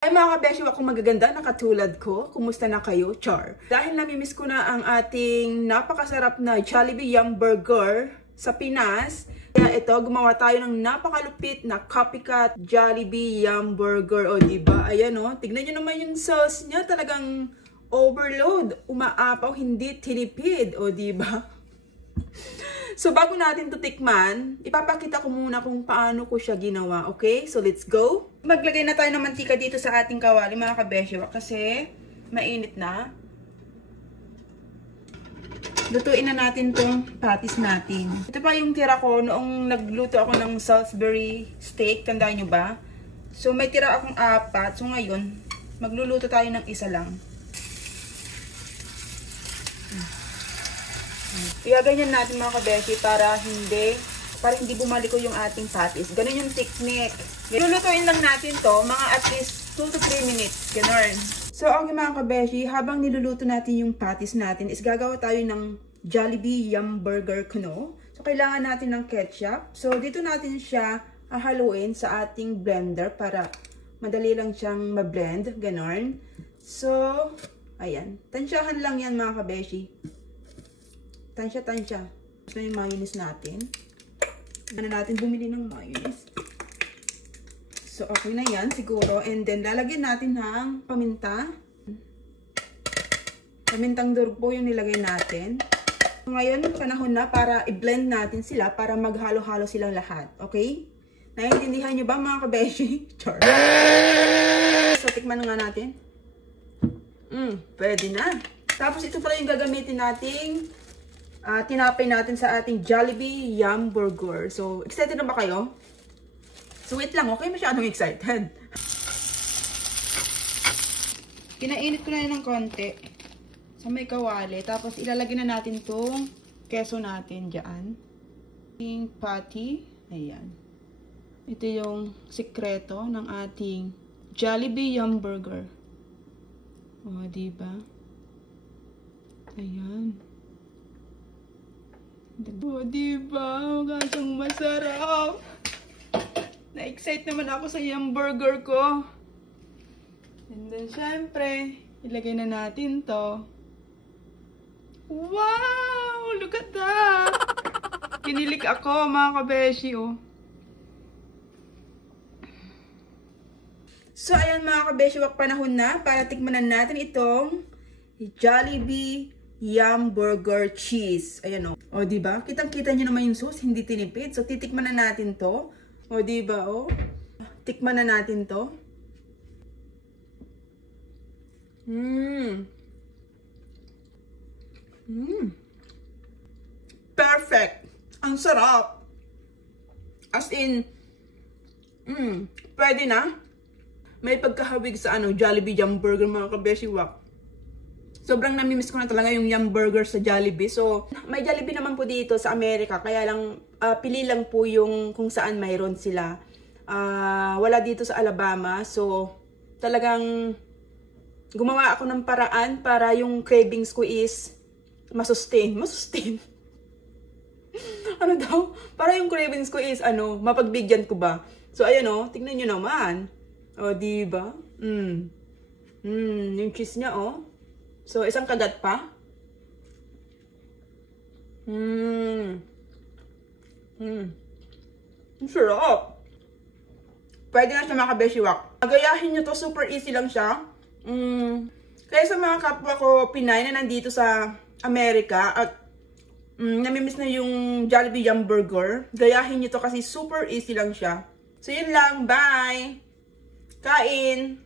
Ay mga kabeshi, akong magaganda na katulad ko. Kumusta na kayo? Char. Dahil namimiss ko na ang ating napakasarap na Jollibee Yum Burger sa Pinas. Kaya ito, gumawa tayo ng napakalupit na copycat Jollibee Yum Burger. O diba? Ayan o. Tignan nyo naman yung sauce niya. Talagang overload. Umaapaw, hindi tinipid. O diba? So bago natin to tikman, ipapakita ko muna kung paano ko siya ginawa, okay? So let's go. Maglagay na tayo ng mantika dito sa ating kawali mga kabeshi kasi mainit na. Lutuin na natin tong patties natin. Ito pa yung tira ko noong nagluto ako ng Salisbury steak, tandaan nyo ba? So may tira akong 4, so ngayon magluluto tayo ng isa lang. Iyaganyan natin mga kabeshi para hindi bumalik ko yung ating patties. Ganun yung technique. Lulutuin lang natin to mga at least 2 to 3 minutes. Ganun. So okay mga kabeshi, habang niluluto natin yung patties natin, is gagawa tayo ng Jollibee Yum Burger Kuno. So kailangan natin ng ketchup. So dito natin siya hahaluin sa ating blender para madali lang siyang ma-blend. Ganun. So, ayan. Tansyahan lang yan mga kabeshi. Tansya. Gusto yung mayonnaise natin. Ano natin bumili ng mayonnaise. So, okay na yan siguro. And then, lalagyan natin ng paminta. Pamintang durog po yung nilagay natin. So, ngayon, panahon na para i-blend natin sila para maghalo-halo silang lahat. Okay? Naiintindihan nyo ba mga kabeshi? Char. So, tikman na nga natin. Pwede na. Tapos, ito pala yung gagamitin nating tinapay natin sa ating Jollibee Yum Burger. So, excited na ba kayo? So, wait lang, okay? Masyadong excited. Pinainit ko na yun ng konti sa may kawali. Tapos, ilalagay na natin itong keso natin dyan. Yung patty. Ayan. Ito yung sikreto ng ating Jollibee Yum Burger. O, diba? Ayan. O, diba? Kasang masarap. Na-excite naman ako sa yung burger ko. And then, syempre, ilagay na natin to. Wow! Look at that! Kinilig ako, mga kabeshi, oh. So, ayan mga kabeshi, panahon na para tikmanan natin itong Jollibee Yum Burger Cheese. Ayan o. O, diba? Kitang-kita nyo naman yung sauce, hindi tinipid. So, titikman na natin to. O, diba o? Tikman na natin to. Perfect! Ang sarap! As in, pwede na. May pagkahawig sa Jollibee Yum Burger mga kabeshi wak. Sobrang namimiss ko na talaga yung Yum Burger sa Jollibee. So, may Jollibee naman po dito sa Amerika. Kaya lang, pili lang po yung kung saan mayroon sila. Wala dito sa Alabama. So, talagang gumawa ako ng paraan para yung cravings ko is masustain. Ano daw? Para yung cravings ko is mapagbigyan ko ba? So, ayan o. Tignan nyo naman. O, diba? Yung cheese niya o. So, isang kagat pa. Ang sarap. Pwede na siya mga kabeshiwak. Gayahin nyo to, super easy lang siya. Kaya sa mga kapwa ko Pinay na nandito sa Amerika at namimiss na yung Jollibee Yum Burger, gayahin nyo to kasi super easy lang siya. So, yun lang. Bye! Kain!